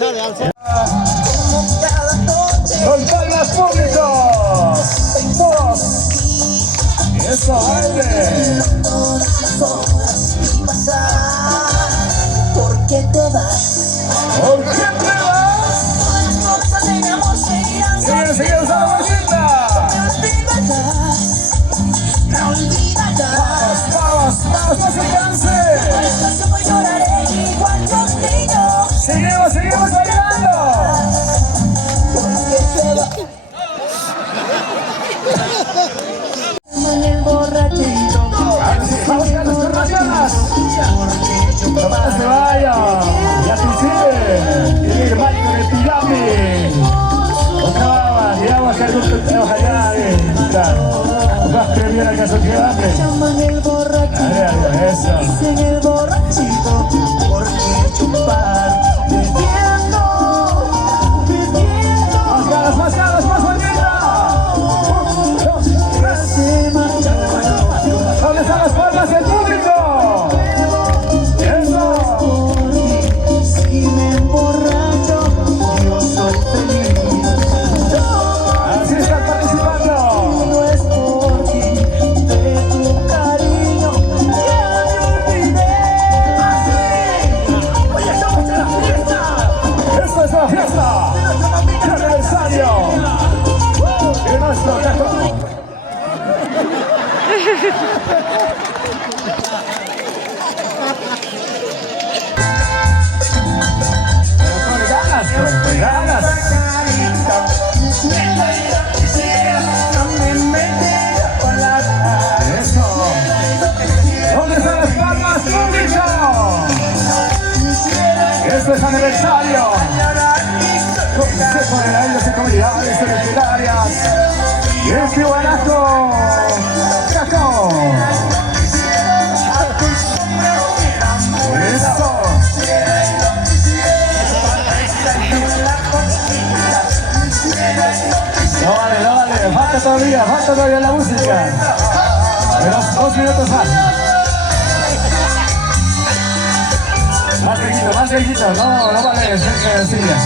Con palmas públicos. Todos. Eso, baile. ¿Por qué te vas? ¿Por qué te vas? Sigue usando la música. Me olvidarás. Vamos, no se canse. Lloraré igual que un niño. Seguimos bailando. ¿Por qué te vas? En el borrachito. Vamos a las terraceras. No se vaya. Ya te sigue. Tiene el mal con el pijame. Otra baba. Digamos que algo que allá. Vas a creer bien acaso que hambre. Llaman el borrachito. Eso. Dicen el borrachito. ¿Por qué chupar? Bebiendo. Más ganas, más bonita. ¿Dónde están las palmas del público? Eso. Si me emborracho, yo soy feliz. Así están participando. No es por ti, de tu cariño, ya me olvidé. Oye, estamos en la fiesta. Esto es la fiesta. El aniversario de nuestro gato. Con ganas. Eso. ¿Dónde están las palmas públicas? Esto es aniversario. Consejo de Bailes y Comunidades Universitarias. Y el Tijuanaco. Caco. Eso. No vale, falta todavía la música. Pero 2 minutos más. Más leguito, no vale, silla.